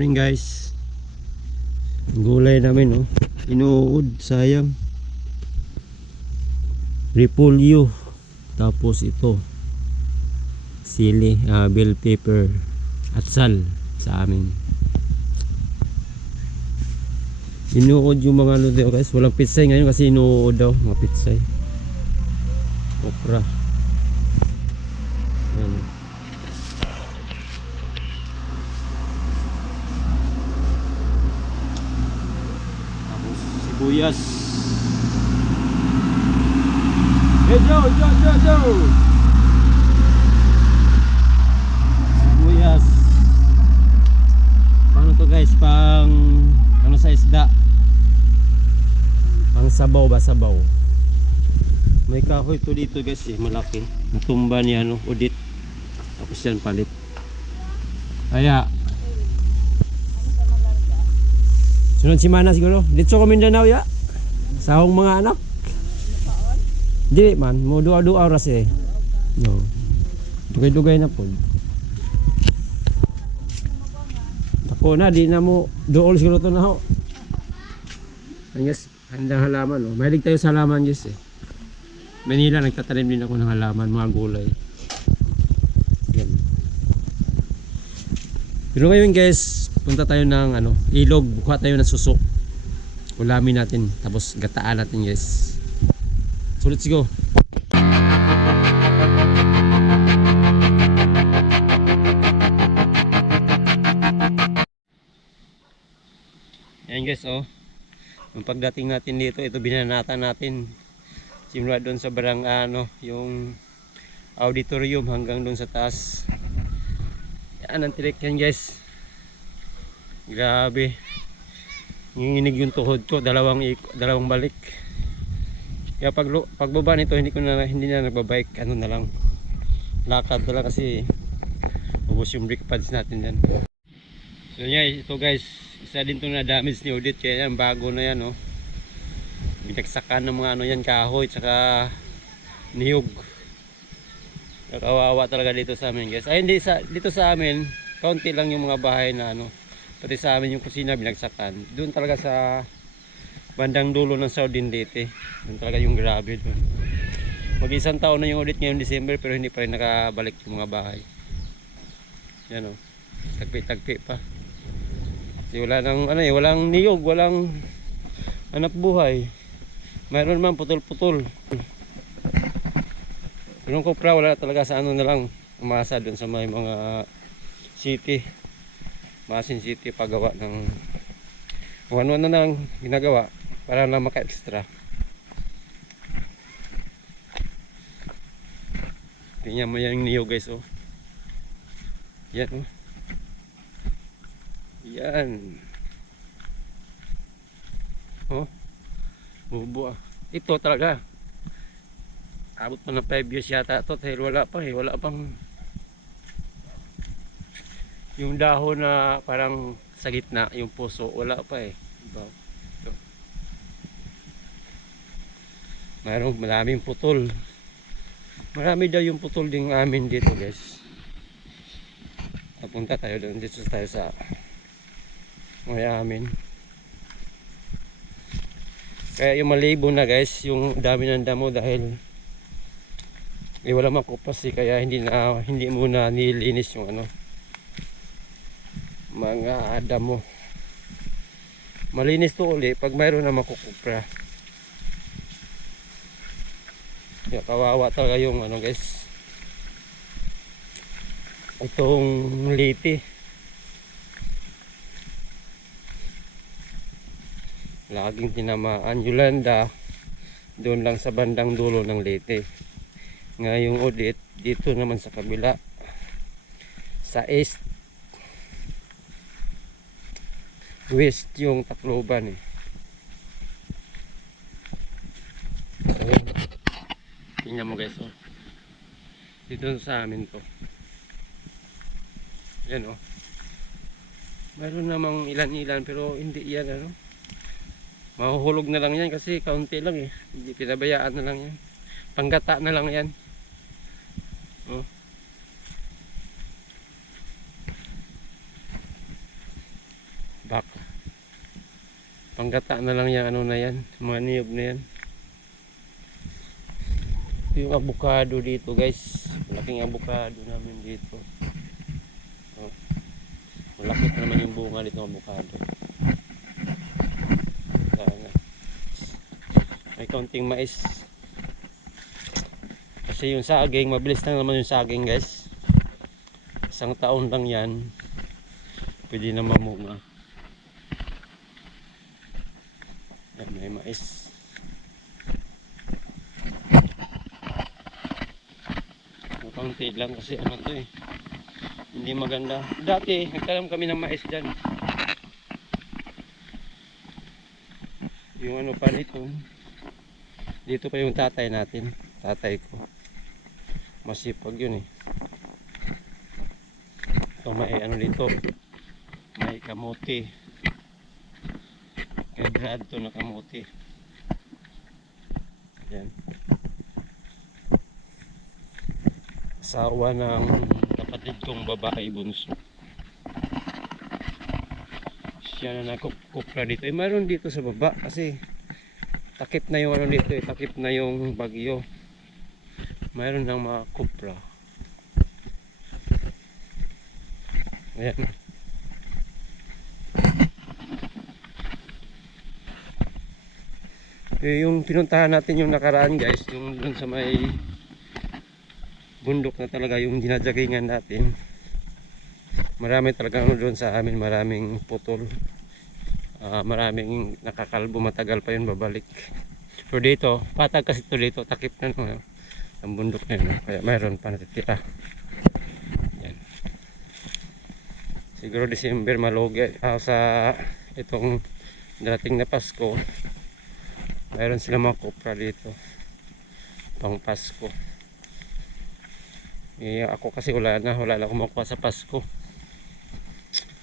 Morning guys. Ang Gulay namin oh. Inuud sayang. Repolyo. Tapos ito. Sili, ah, bell pepper at sal sa amin. Inuud yung mga ano guys. Walang pitsay ngayon kasi inuud daw mga pitsay. Okra. Yan. Tapos sibuyas. Hey Joe, Joe, Joe, Joe! Sibuyas. Paano to guys? Pang ano sa isda? Pang sabaw ba? Sabaw. May kahoy to dito guys eh, malaki. Natumba ni ano, udit. Tapos yan palit. Kaya, Sunod si Mana siguro. Dito ko Mindanao ya. Sa akong mga anak. Di man, mo dua-dua oras eh. No. Dugay-dugay na po. Ako na, di na mo dool siguro to na ho. Ang yes, handang halaman oh. Mahilig tayo sa halaman yes eh. Manila, nagtatanim din ako ng halaman, mga gulay. Yan. Pero ngayon guys, punta tayo ng ano, ilog, buka tayo ng suso. Ulamin natin, tapos gataan natin guys. So let's go. Ayan guys, oh. Yung pagdating natin dito, ito binanatan natin. Simula doon sa barang ano, yung auditorium hanggang doon sa taas. Yan ang tirik yan guys. Grabe. Nanginginig yung tuhod ko, dalawang dalawang balik. Kaya pag pagbaba nito hindi ko na hindi na nagbabike, ano na lang. Lakad na lang kasi ubos yung brake pads natin diyan. So yan, ito guys, isa din to na damage ni Odit kaya yan bago na yan oh. Binagsakan ng mga ano yan kahoy tsaka niyog. Kawawa talaga dito sa amin guys. Ay hindi sa dito sa amin, kaunti lang yung mga bahay na ano. Pati sa amin yung kusina binagsakan. Doon talaga sa bandang dulo ng Saudin Leyte. Doon talaga yung grabe doon. Mag isang taon na yung audit ngayong December pero hindi pa rin nakabalik yung mga bahay. Yan o. Tagpi-tagpi pa. Kasi wala nang ano eh, walang niyog, walang anak buhay. Mayroon man putol-putol. Pero yung kopra wala talaga sa ano na lang umasa doon sa may mga city. Masin City paggawa ng kung ano na lang ginagawa para na maka-extra. Tingnan mo yan niyo guys oh. Yan oh. Yan. Oh. Bubo ah. Ito talaga. Abot pa ng 5 years yata ito dahil wala pa eh. Wala pang yung dahon na parang sa gitna, yung puso, wala pa eh. Diba? Mayroong maraming putol. Marami daw yung putol din amin dito guys. Napunta tayo doon dito tayo sa may amin. Kaya yung malibo na guys, yung dami ng damo dahil eh, wala makupas eh, kaya hindi na hindi muna nilinis yung ano mga damo malinis to uli pag mayroon na makukupra. Kaya kawawa talaga yung ano guys. Itong liti laging tinamaan. Yolanda doon lang sa bandang dulo ng liti ngayong audit dito naman sa kabila. Sa east west yung Tacloban eh. So, yun. tingnan mo guys oh. Dito sa amin to. Yan oh. Meron namang ilan-ilan pero hindi yan ano. Mahuhulog na lang yan kasi kaunti lang eh. Hindi pinabayaan na lang yan. Panggata na lang yan. Oh. Panggata na lang yung ano na yan. Mga niyog na yan. Ito yung avocado dito guys. Malaking avocado namin dito. Oh. Malaki pa naman yung bunga dito ng na. May kaunting mais. Kasi yung saging, mabilis lang naman yung saging guys. Isang taon lang yan. Pwede na mamunga. Yan, may mais. Kaunti lang kasi ano to eh. Hindi maganda. Dati, nagtalam kami ng mais dyan. Yung ano pa nito. Dito pa yung tatay natin. Tatay ko. Masipag yun eh. Ito may ano dito. May kamote. Kay Brad to na kamote. Yan. Asawa ng kapatid kong babae bunso. Siya na nakukupra dito. Eh, mayroon dito sa baba kasi takip na yung ano dito eh. Takip na yung bagyo. Mayroon ng mga kupra. Ayan. Eh, yung pinuntahan natin yung nakaraan guys, yung dun sa may bundok na talaga yung dinajagingan natin. Marami talaga ano doon sa amin, maraming putol. Ah, maraming nakakalbo, matagal pa yun babalik. So dito, patag kasi ito dito, takip na no, ang bundok na yun. no? Kaya mayroon pa natitira. Yan. Siguro December malugi ah, sa itong dating na Pasko. Mayroon sila mga kopra dito. Pang Pasko. Eh, ako kasi wala na, wala na akong makuha sa Pasko.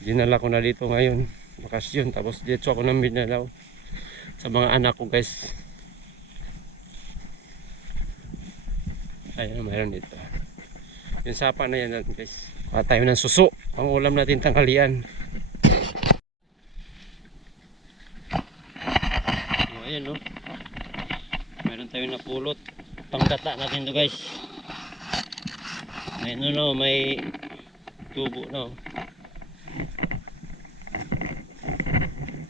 Dinala ko na dito ngayon, bakasyon. Tapos dito ako nang binalaw sa mga anak ko guys. Ayan, mayroon dito. Yung sapa na yan guys. Kuha tayo ng suso. Ang ulam natin tanghalian. Oh, ayan no. Meron tayo napulot. Pangdata natin to guys. May ano no, may tubo no.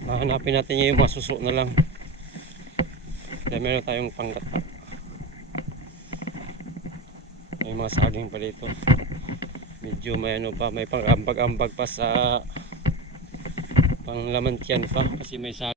Hahanapin natin yung masuso na lang. Kaya meron tayong panggata. May mga saging pa dito. Medyo may ano pa, may pang-ambag-ambag pa sa panglaman tiyan pa kasi may saging.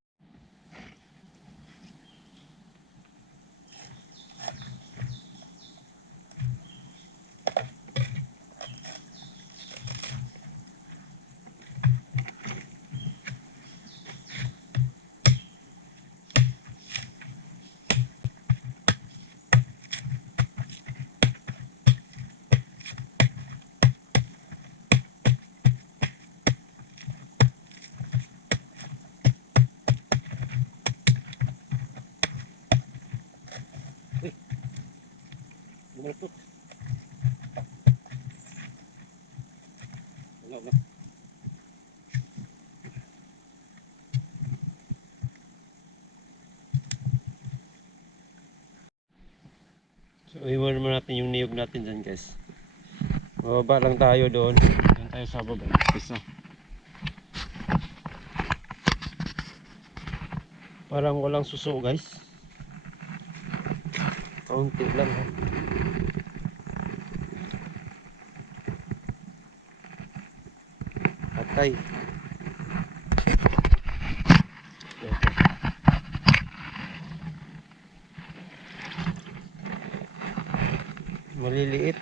Bumulok Wala na. So, iwan naman natin yung niyog natin dyan guys. Bababa lang tayo doon. Doon tayo sa baba. Isa. Parang walang suso guys. Kaunti lang. oh. Patay. Maliliit.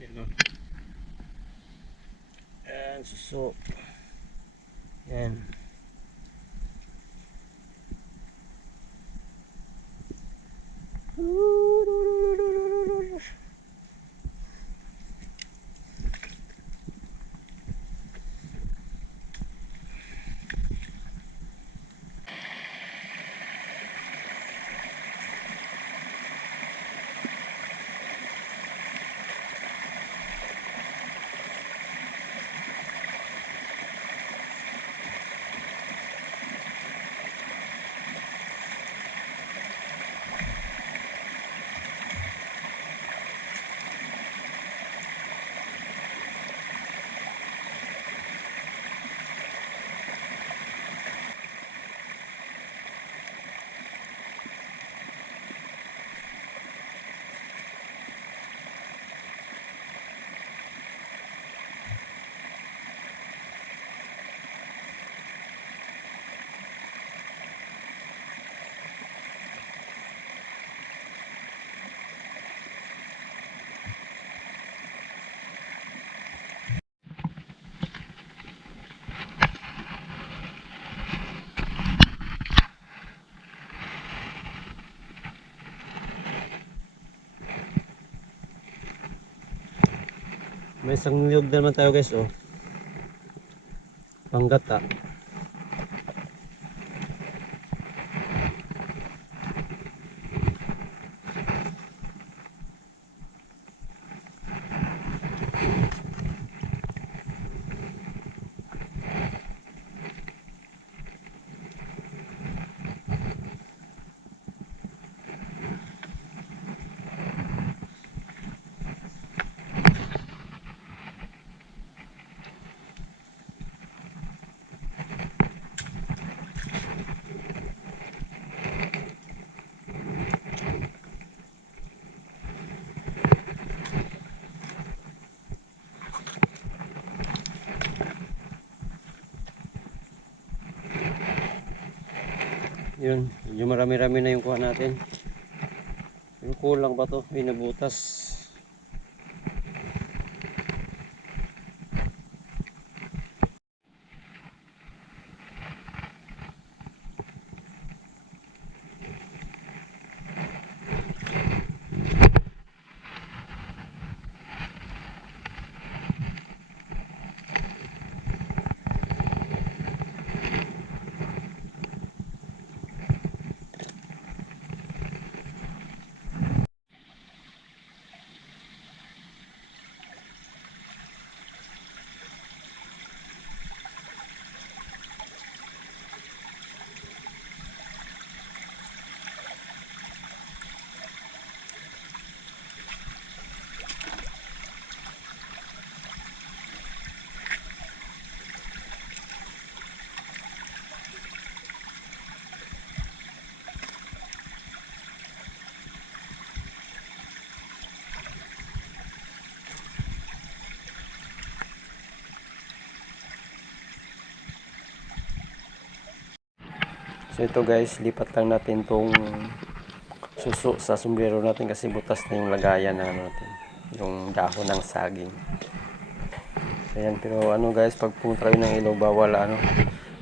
Yan o. Yan, suso. Yan. May isang na naman tayo guys oh. Panggata. Yun, medyo marami-rami na yung kuha natin. Pero kulang ba to? May nabutas. So ito guys, lipat lang natin tong suso sa sombrero natin kasi butas na yung lagayan na natin. Yung dahon ng saging. So yan, pero ano guys, pag pumunta kayo ng ilaw, bawal ano,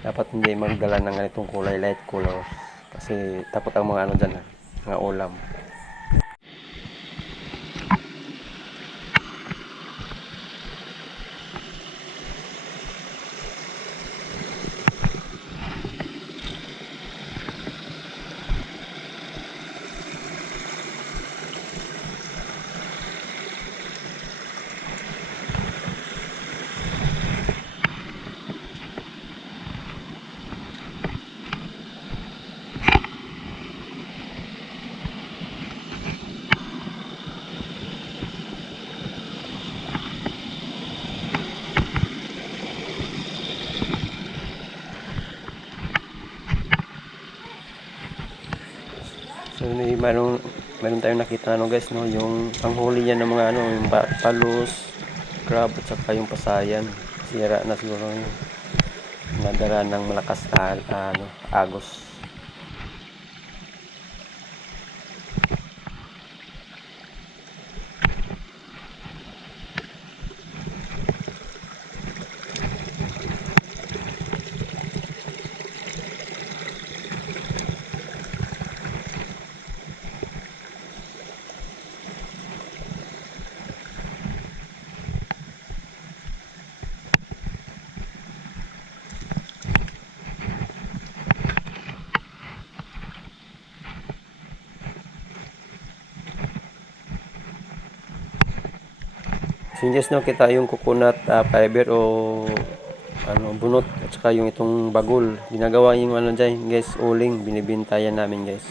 dapat hindi magdala ng ganitong kulay, light color. Kasi takot ang mga ano dyan, ah, mga ulam. So may meron meron tayong nakita ano guys no, yung panghuli yan ng mga ano, yung palos, crab at saka yung pasayan. Sira na siguro yung nadara ng malakas na ano, agos. Guys no, kita yung coconut ah, fiber o ano, bunot at saka yung itong bagol. Ginagawa yung ano dyan guys, uling, binibintayan namin guys.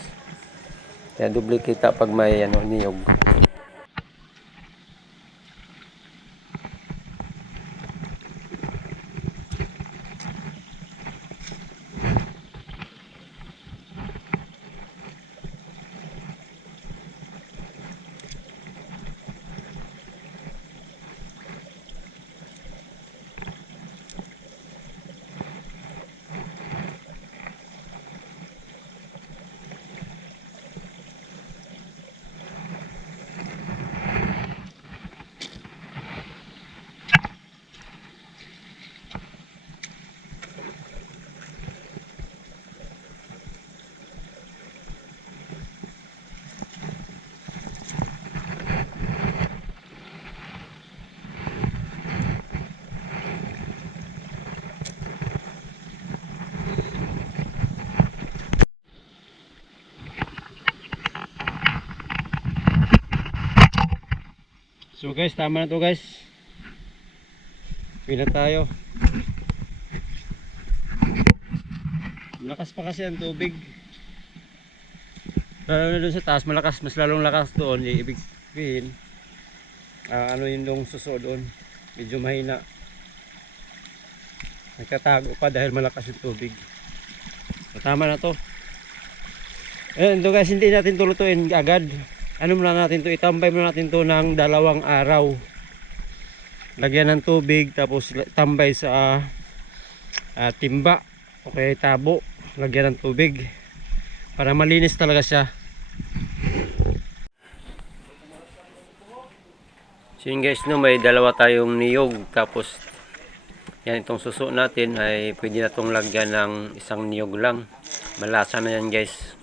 Kaya kita pag may ano, niyog. So guys, tama na to guys. Na tayo. Malakas pa kasi ang tubig. Lalo na doon sa taas, malakas, mas lalong lakas doon. Ibig sabihin, ah, ano yung dong suso doon. Medyo mahina. Nagtatago pa dahil malakas yung tubig. So, tama na to. Ayan, guys, hindi natin tulutuin agad. Ano muna natin to, itambay muna natin to ng dalawang araw. Lagyan ng tubig, tapos tambay sa ah, timba o kaya tabo. Lagyan ng tubig para malinis talaga siya. So yun guys, no, may dalawa tayong niyog tapos yan itong suso natin ay pwede na itong lagyan ng isang niyog lang. Malasa na yan guys.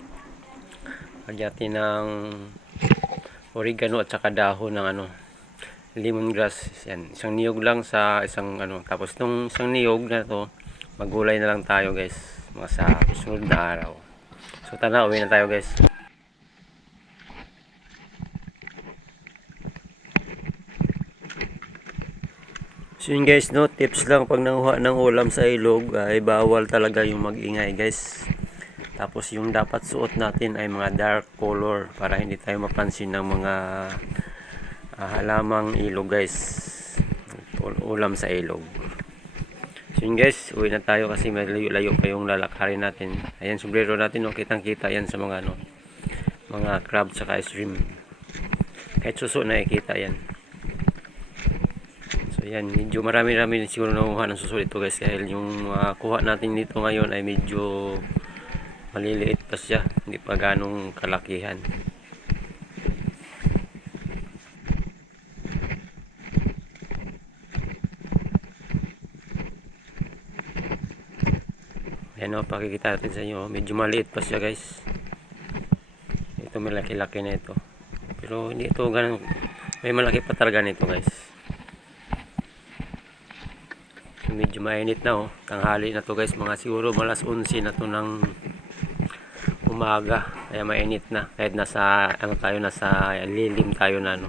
Lagyan natin ng oregano at saka dahon ng ano lemongrass. Yan, isang niyog lang sa isang ano. Tapos nung isang niyog na to, magulay na lang tayo guys. Mga sa susunod na araw. So tara, uwi na tayo guys. So yun guys, no, tips lang pag nanguha ng ulam sa ilog ay bawal talaga yung magingay guys. Tapos yung dapat suot natin ay mga dark color para hindi tayo mapansin ng mga ah, halamang ilog guys. Ul- Ulam sa ilog. So yun guys, uwi na tayo kasi may layo-layo pa yung lalakarin natin. Ayan, sombrero natin, no, kitang-kita yan sa mga ano, mga crab sa ice cream. Kahit suso na ikita yan. So yan, medyo marami-rami siguro nakuha ng suso dito guys dahil yung mga kuha natin dito ngayon ay medyo maliliit pa siya, hindi pa ganong kalakihan. Ayan o, pakikita natin sa inyo. Medyo maliit pa siya guys. Ito may laki-laki na ito. Pero hindi ito ganun. May malaki pa talaga nito guys. Medyo mainit na oh. Tanghali na to guys. Mga siguro malas 11 na to ng umaga. Kaya mainit na. Kahit nasa ano tayo nasa lilim tayo na ano.